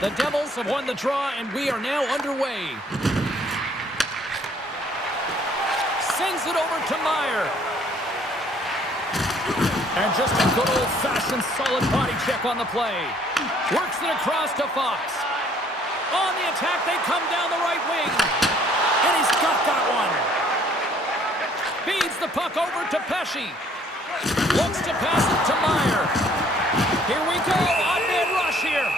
The Devils have won the draw, and we are now underway. Sends it over to Meyer. And just a good old-fashioned solid body check on the play. Works it across to Fox. On the attack, they come down the right wing. And he's got that one. Feeds the puck over to Pesce. Looks to pass it to Meyer. Here we go, on-man rush here.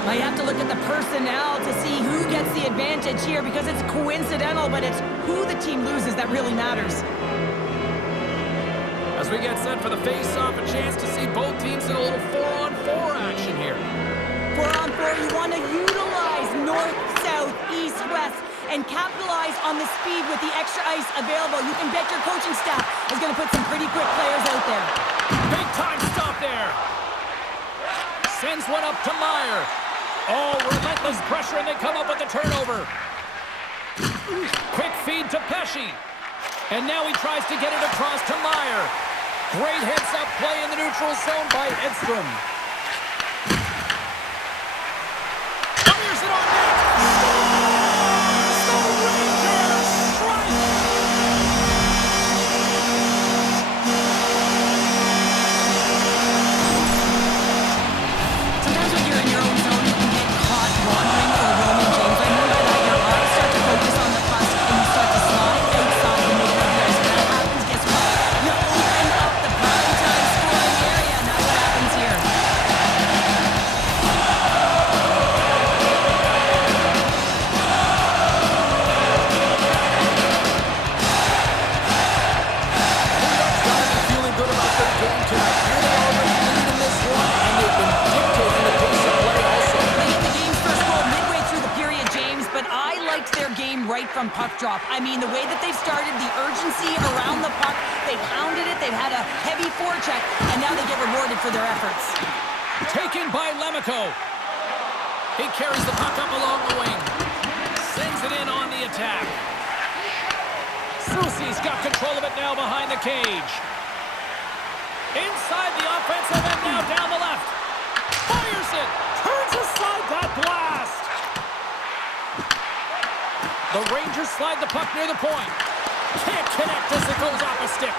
I have to look at the personnel to see who gets the advantage here because it's coincidental, but it's who the team loses that really matters. As we get set for the face-off, a chance to see both teams in a little 4-on-4 action here. 4-on-4, you want to utilize north, south, east, west, and capitalize on the speed with the extra ice available. You can bet your coaching staff is going to put some pretty quick players out there. Big time stop there. Sends one up to Meyer. Oh, relentless pressure, and they come up with the turnover. Quick feed to Pesce. And now he tries to get it across to Meyer. Great heads-up play in the neutral zone by Edstrom. Fires it on net. The Rangers strike! Sometimes when you're in your own zone, you can get caught wandering or roaming, James. I mean by that, your eyes start to focus on the puck and you start to slide outside the middle of the ice. When that happens, guess what? You open up the prime time scoring area, and that's what happens here. Feeling good about their game tonight. Here they already lead in this one, and they've been dictating the pace of play also. They get the game's first goal midway through the period, James, but I liked their game right from puck drop. I mean, the way that they've started, the urgency around the puck, they've hounded it, they've had a heavy forecheck, and now they get rewarded for their efforts. Taken by Lemico. He carries the puck up along the wing. Sends it in on the attack. Soucy's got control of it now behind the cage. Inside the offensive end now down the left. Fires it. Turns aside that blast. The Rangers slide the puck near the point. Can't connect as it goes off a stick.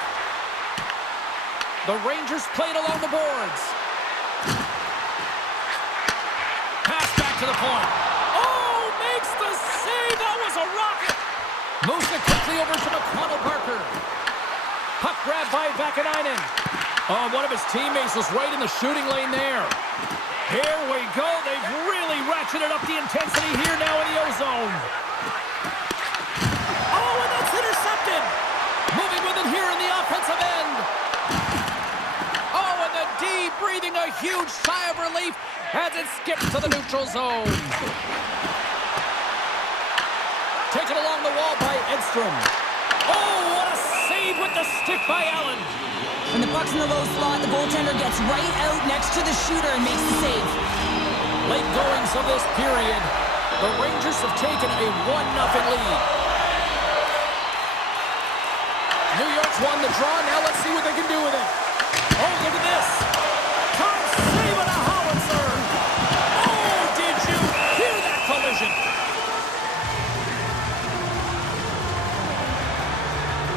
The Rangers play it along the boards. Pass back to the point. Oh, makes the save. That was a rocket. Moves it quickly over to McConnell Parker. Puck grabbed by Vakanainen. Oh, one of his teammates was right in the shooting lane there. Here we go. They've really ratcheted up the intensity here now in the O-zone. Oh, and that's intercepted. Moving with it here in the offensive end. Oh, and the D breathing a huge sigh of relief as it skips to the neutral zone. Taken along the wall by Edstrom. Oh, what a save with the stick by Allen. When the puck's in the low slot, the goaltender gets right out next to the shooter and makes the save. Late goings of this period, the Rangers have taken a 1-0 lead. New York's won the draw. Now let's see what they can do with it. Oh, look at this. Tom saving a howitzer. Oh, did you hear that collision?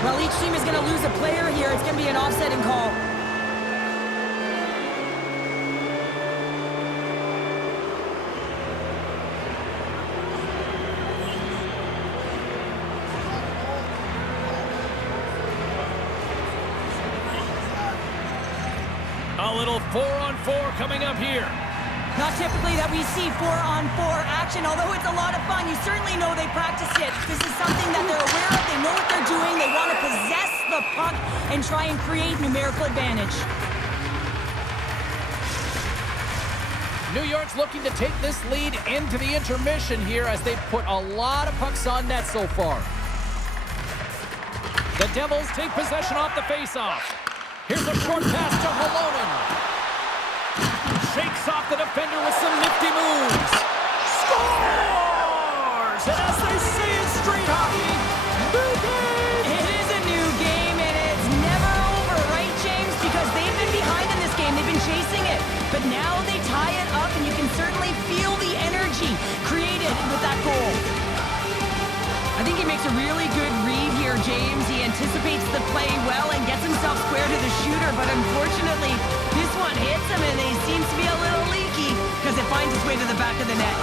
Well, each team is going to lose a player here. It's going to be an offsetting call. A little 4-on-4 coming up here. Not typically that we see 4-on-4 action, although it's a lot of fun. You certainly know they practice it. This is something that they're aware of. They know what they're doing. They want to possess the puck and try and create numerical advantage. New York's looking to take this lead into the intermission here as they've put a lot of pucks on net so far. The Devils take possession off the faceoff. Here's a short pass to Halonen. Shakes off the defender with some nifty moves. Scores! And as they say in street hockey, new game! It is a new game, and it's never over, right, James? Because they've been behind in this game. They've been chasing it. But now they tie it up, and you can certainly feel the energy created with that goal. I think he makes a really good read here, James. He anticipates the play well and gets himself square to the shooter, but unfortunately, this one hits him and he seems to be a little leaky because it finds its way to the back of the net.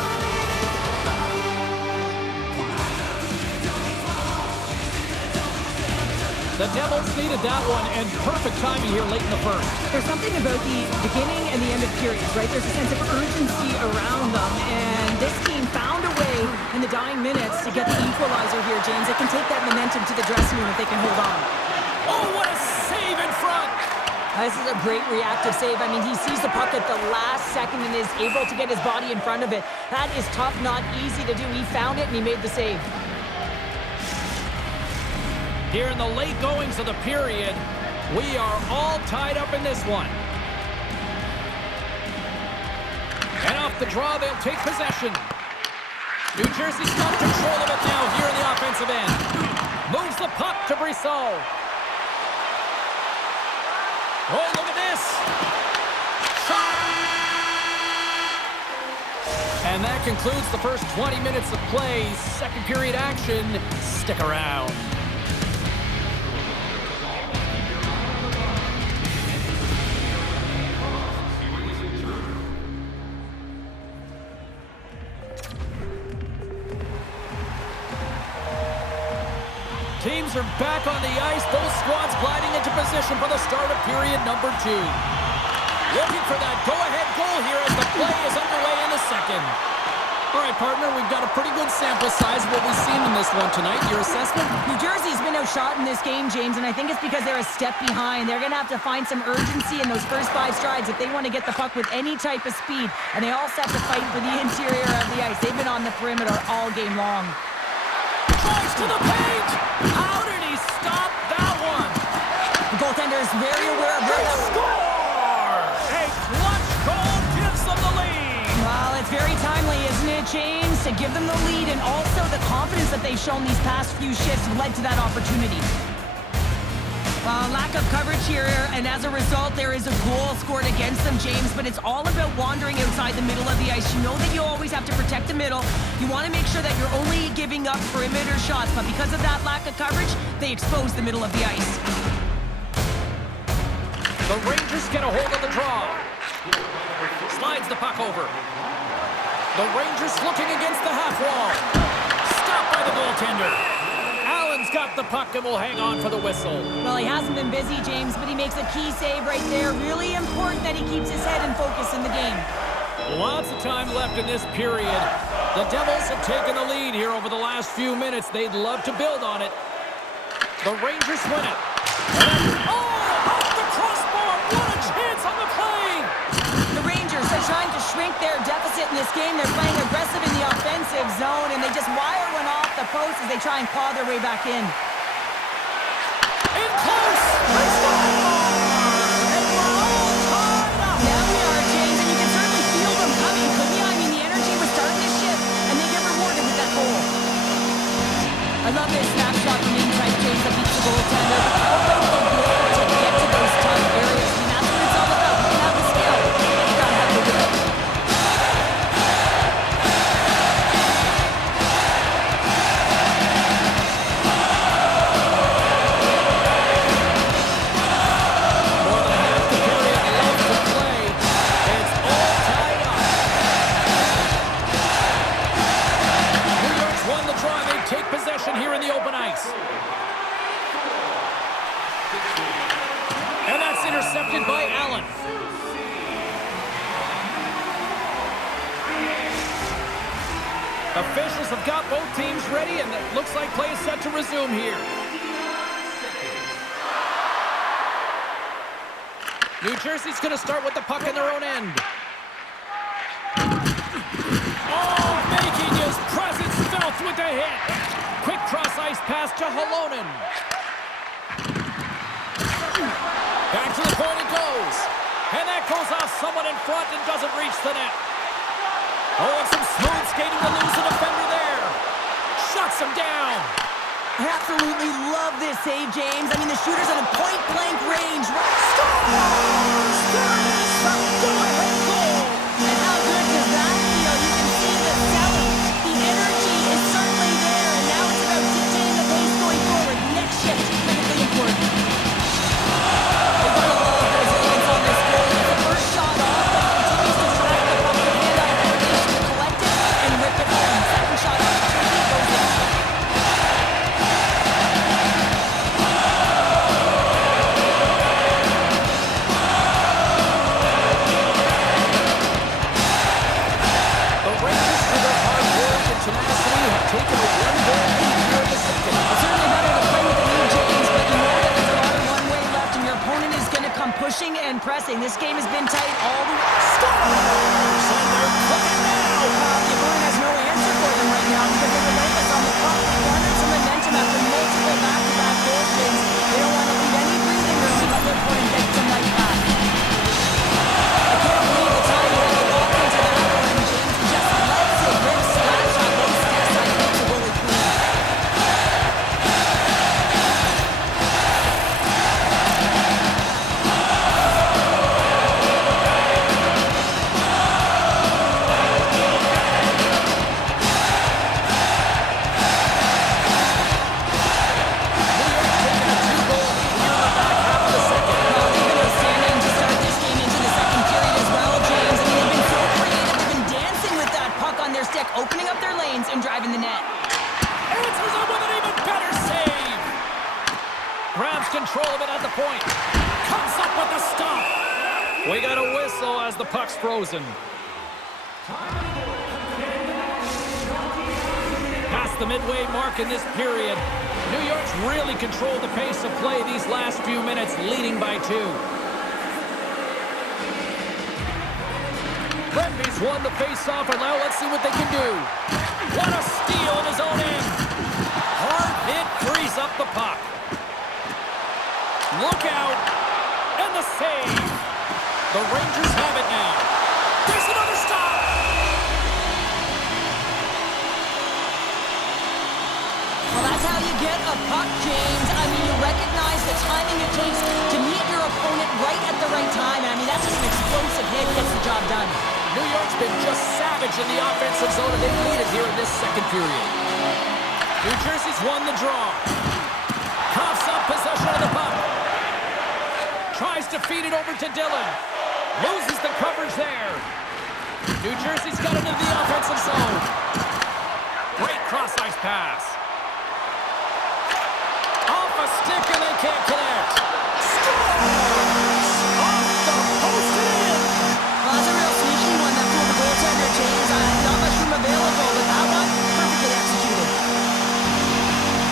The Devils needed that one, and perfect timing here late in the first. There's something about the beginning and the end of periods, right? There's a sense of urgency around them, and this team found a way in the dying minutes to get the equalizer here, James. They can take that momentum to the dressing room if they can hold on. Oh, what a save in front! This is a great reactive save. I mean, he sees the puck at the last second and is able to get his body in front of it. That is tough, not easy to do. He found it and he made the save. Here in the late goings of the period, we are all tied up in this one. And off the draw, they'll take possession. New Jersey's got control of it now here in the offensive end. Moves the puck to Brissot. Oh, look at this. Shot. And that concludes the first 20 minutes of play. Second period action. Stick around. Teams are back on the ice. Both squads gliding into position for the start of period number 2. Looking for that go-ahead goal here as the play is underway in the second. All right, partner, we've got a pretty good sample size of what we've seen in this one tonight. Your assessment? New Jersey's been outshot in this game, James, and I think it's because they're a step behind. They're going to have to find some urgency in those first 5 strides if they want to get the puck with any type of speed, and they all set to fight for the interior of the ice. They've been on the perimeter all game long. Drives to the paint! How did he stop that one? The goaltender is very aware of where that score! A clutch goal gives them the lead! Well, it's very timely, isn't it, James? To give them the lead, and also the confidence that they've shown these past few shifts led to that opportunity. Lack of coverage here, and as a result, there is a goal scored against them, James, but it's all about wandering outside the middle of the ice. You know that you always have to protect the middle. You want to make sure that you're only giving up perimeter shots, but because of that lack of coverage, they expose the middle of the ice. The Rangers get a hold of the draw. Slides the puck over. The Rangers looking against the half wall. Stopped by the goaltender. Allen's got the puck and will hang on for the whistle. Well, he hasn't been busy, James, but he makes a key save right there. Really important that he keeps his head in focus in the game. Lots of time left in this period. The Devils have taken the lead here over the last few minutes. They'd love to build on it. The Rangers win it. Off the crossbar! What a chance on the play! The Rangers are trying to shrink their deficit in this game. They're playing aggressive in the offensive zone, and they just wire one off the post as they try and claw their way back in. In close! They score! And we're all tied up! Now we are, James, and you can certainly feel them coming, couldn't you? I mean, the energy was starting to shift, and they get rewarded with that goal. I love this snapshot from inside, James, that beats the goaltender. How about the will to get to those tough areas? I mean, that's what it's all about. You can have the skill, you gotta have the will. Officials have got both teams ready, and it looks like play is set to resume here. New Jersey's going to start with the puck in their own end. Oh, making his presence felt with a hit. Quick cross-ice pass to Halonen. Back to the point it goes. And that goes off someone in front and doesn't reach the net. Oh, and some smooth skating to lose a defender there. Shuts him down. I absolutely love this save, James. I mean, the shooter's at a point-blank range. Scores! There it is, the go-ahead goal! And how good does that feel? You can see the selling. The energy is certainly there, and now it's about dictating the pace going forward. Next shift, critically important. They're going to love the resilience on this goal. It's the first shot off, but continues to track the puck with hand-eye coordination to collect it and rip it home. Second shot off, Jersey goes in. Tenacity have taken a one-goal lead here in the second. It's certainly better to play with the lead, James, but you know that there's a lot of one-way left, and your opponent is going to come pushing and pressing. This game has been tight all the way. Scores! And they're cooking now! The opponent has no answer for them right now because they're relentless on the puck. They garnered some momentum after multiple back-to-back goals, James. They don't want to leave any breathing room to let their opponent get some light back. I can't believe the time he had to walk into that one, James. He just lets it rip, slash on those steps. I think the goalie clean. Opening up their lanes and driving the net. Answers up with an even better save. Grabs control of it at the point. Comes up with the stop. We got a whistle as the puck's frozen. Past the midway mark in this period. New York's really controlled the pace of play these last few minutes, leading by 2. Bremby's won the face-off, and now let's see what they can do. What a steal in his own end. Hard hit frees up the puck. Look out. And the save. The Rangers have it now. There's another stop. Well, that's how you get a puck, James. I mean, you recognize the timing it takes to meet your opponent right at the right time. I mean, that's just an explosive hit. Gets the job done. New York's been just savage in the offensive zone, and they lead it here in this second period. New Jersey's won the draw. Coughs up possession of the puck. Tries to feed it over to Dillon. Loses the coverage there. New Jersey's got it into the offensive zone. Great cross-ice pass. Off a stick, and they can't connect. Scores! Off the post and in. Well, that's a real sneaky one that fooled the goaltender, James. Not much room available, but that one, perfectly executed.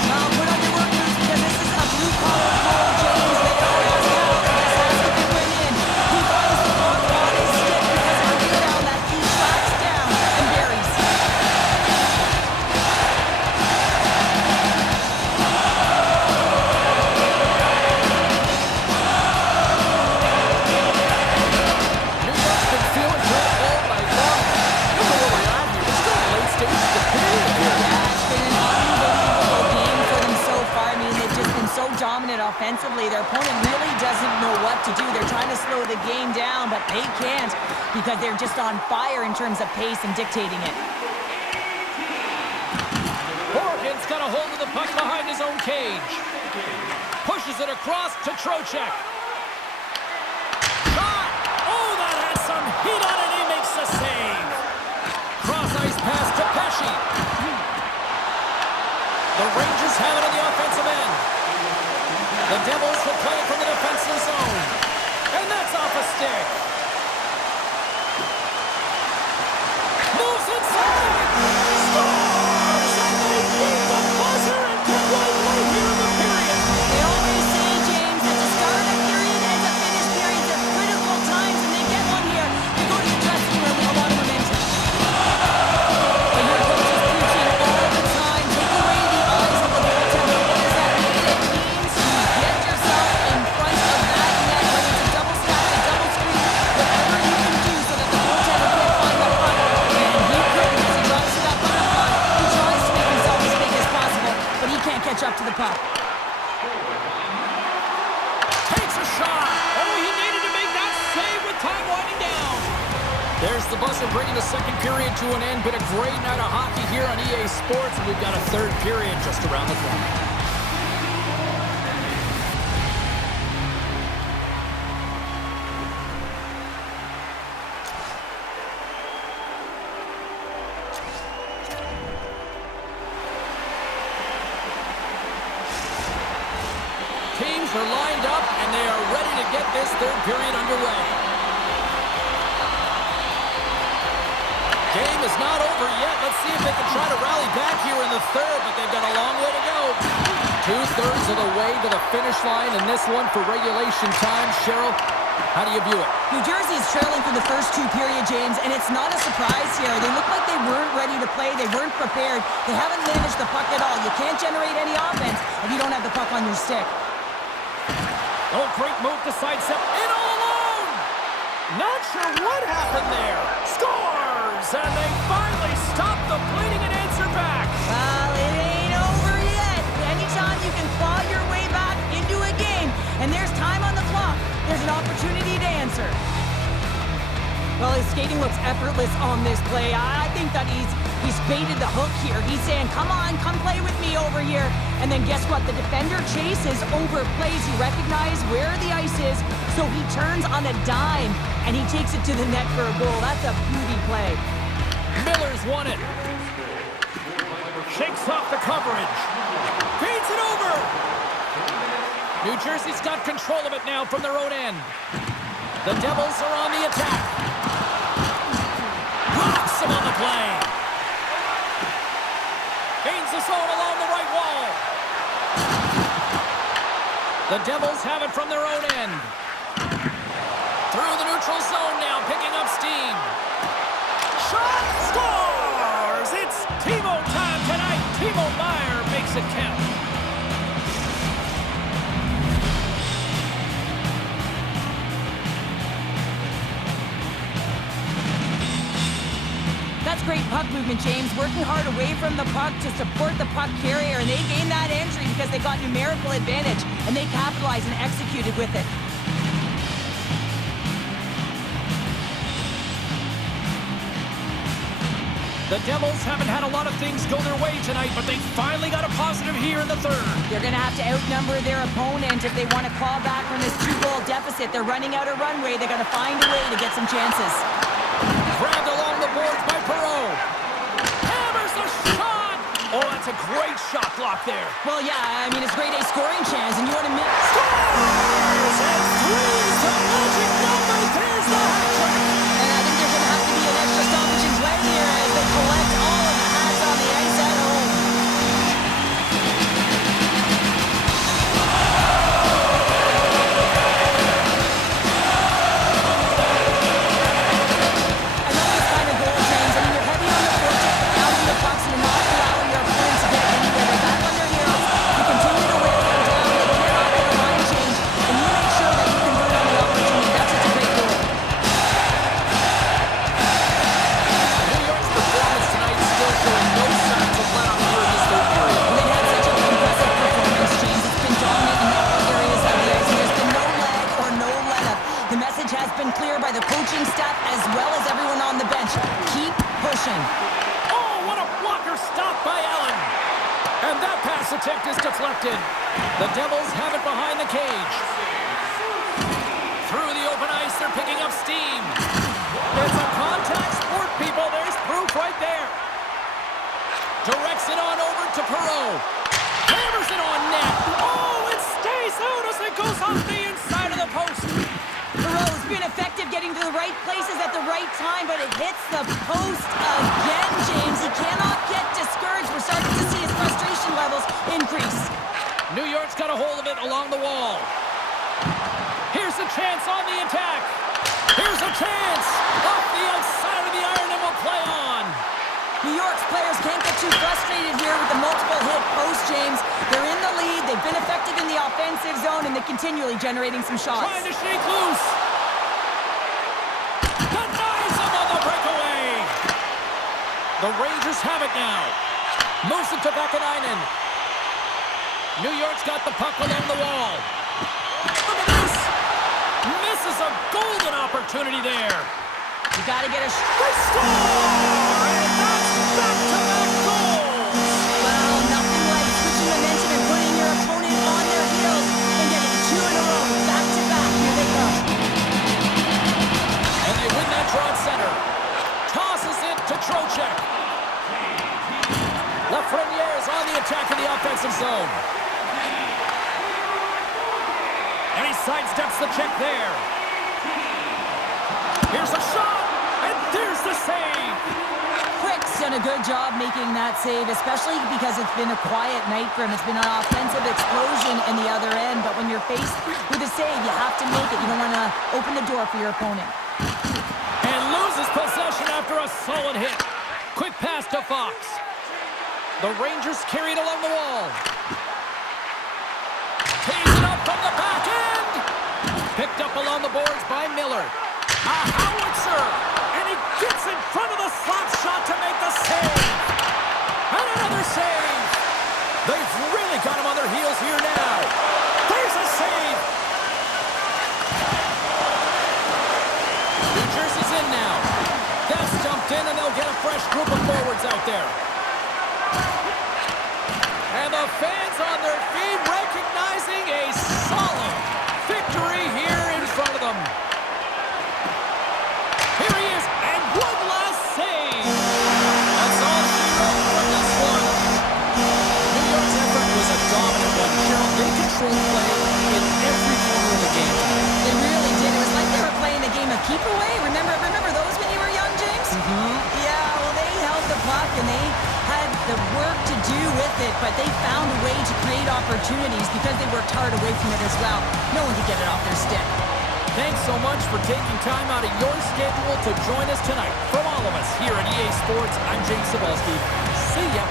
Now, put on your work boots because this is a blue-collar goal, James. They don't ask how. They just ask if it went in. He finds the puck on his stick because of a rebound that he tracks down and buries. Dominant offensively. Their opponent really doesn't know what to do. They're trying to slow the game down, but they can't because they're just on fire in terms of pace and dictating it. Morgan's got a hold of the puck behind his own cage. Pushes it across to Trocheck. Shot! Oh, that has some heat on it. He makes the save. Cross-ice pass to Pesci. The Rangers have it on the offensive end. The Devils will play it from the defensive zone. And that's off a stick. Moves inside. Scores! There's the buzzer bringing the second period to an end. Been a great night of hockey here on EA Sports, and we've got a third period just around the corner. Teams are lined up, and they are ready to get this third period underway. Game is not over yet. Let's see if they can try to rally back here in the third, but they've got a long way to go. 2/3 of the way to the finish line in this one for regulation time. Cheryl, how do you view it? New Jersey is trailing for the first two period, James, and it's not a surprise here. They look like they weren't ready to play. They weren't prepared. They haven't managed the puck at all. You can't generate any offense if you don't have the puck on your stick. Oh, great move to sidestep. In all alone! Not sure what happened there. Scores! And they finally stop the bleeding and answer back. Well, it ain't over yet. Anytime you can claw your way back into a game, and there's time on the clock, there's an opportunity to answer. Well, his skating looks effortless on this play. I think that he's baited the hook here. He's saying, come on, come play with me over here. And then guess what? The defender chases, overplays. He recognizes where the ice is, so he turns on a dime, and he takes it to the net for a goal. That's a beauty play. Miller's won it. Shakes off the coverage. Feeds it over. New Jersey's got control of it now from their own end. The Devils are on the attack. Rocks him on the play. Gains the zone along the right wall. The Devils have it from their own end. Through the neutral zone now, picking up steam. Shot scores! It's Timo time tonight. Timo Meier makes it count. That's great puck movement, James. Working hard away from the puck to support the puck carrier, and they gained that entry because they got numerical advantage, and they capitalized and executed with it. The Devils haven't had a lot of things go their way tonight, but they finally got a positive here in the third. They're going to have to outnumber their opponent if they want to claw back from this 2-goal deficit. They're running out of runway. They're going to find a way to get some chances. Grabbed along the boards by Perreault. Hammers the shot! Oh, that's a great shot block there. Well, yeah, I mean, it's grade A scoring chance, and you want to miss. Scores! And three's the magic number. There's the hat trick. And I think there's going to have to be an extra stoppage in play here as they collect all of the hats on the ice at home. I love this kind of goal, James. I mean, you're heavy on the forecheck, pounding the pucks, and you're not allowing your opponent to get anywhere. They're back on their heels. You continue to wear them down. They cannot get a line change, and you make sure that you convert on the opportunity. That's such a great goal. New York's performance tonight still showing no signs of let up here in this third period. They've had such an impressive performance, James. It's been dominant in all areas of the ice, and there's been no lag or no let-up. The message has been clear by the coaching staff as well as everyone on the bench. Keep pushing. Oh, what a blocker stop by Allen. And that pass attempt is deflected. The Devils have it behind the cage. Through the open ice, they're picking up steam. It's a contact sport, people. There's proof right there. Directs it on over to Perreault. Hammers it on net. Oh, it stays out as it goes off the inside of the post. Perreault's been effective getting to the right places at the right time, but it hits the post again, James. He cannot get discouraged. We're starting to see his frustration levels increase. New York's got a hold of it along the wall. Here's a chance on the attack. Here's a chance. Off the outside of the iron and will play on. New York's players can't get too frustrated here with the multiple hit post, James. They're in the lead. They've been effective in the offensive zone, and they're continually generating some shots. Trying to shake loose. Denies him on the breakaway. The Rangers have it now. Moves it to Vakanainen. New York's got the puck along the wall. Look at this. Misses a golden opportunity there. You got to get a... They score! And that's back-to-back goals! Well, nothing like switching momentum and putting your opponent on their heels and getting 2 in a row, back-to-back. Here they go. And they win that draw at center. Tosses it to Trocheck. Lafreniere is on the attack in the offensive zone. And he sidesteps the check there. Here's a shot, and there's the save. Quick's done a good job making that save, especially because it's been a quiet night for him. It's been an offensive explosion in the other end, but when you're faced with a save, you have to make it. You don't want to open the door for your opponent. And loses possession after a solid hit. Quick pass to Fox. The Rangers carry it along the wall. Tees it up from the back end. Picked up along the boards by Miller. A howitzer. And he gets in front of the slap shot to make the save. And another save. They've really got him on their heels here now. There's a save. New Jersey's in now. That's dumped in, and they'll get a fresh group of forwards out there. And the fans on their feet recognizing a solid victory here in front of them. Here he is, and one last save. That's all she wrote from this one. New York's effort was a dominant one. Cheryl, they controlled play in every corner of the game. They really did. It was like they were playing a game of keep away. Remember those when you were young, James? Yeah, well, they held the puck and they had the work to do with it, but they found a way to create opportunities because they worked hard away from it as well. No one could get it off their stick. Thanks so much for taking time out of your schedule to join us tonight. From all of us here at EA Sports, I'm James Cebulski. See ya.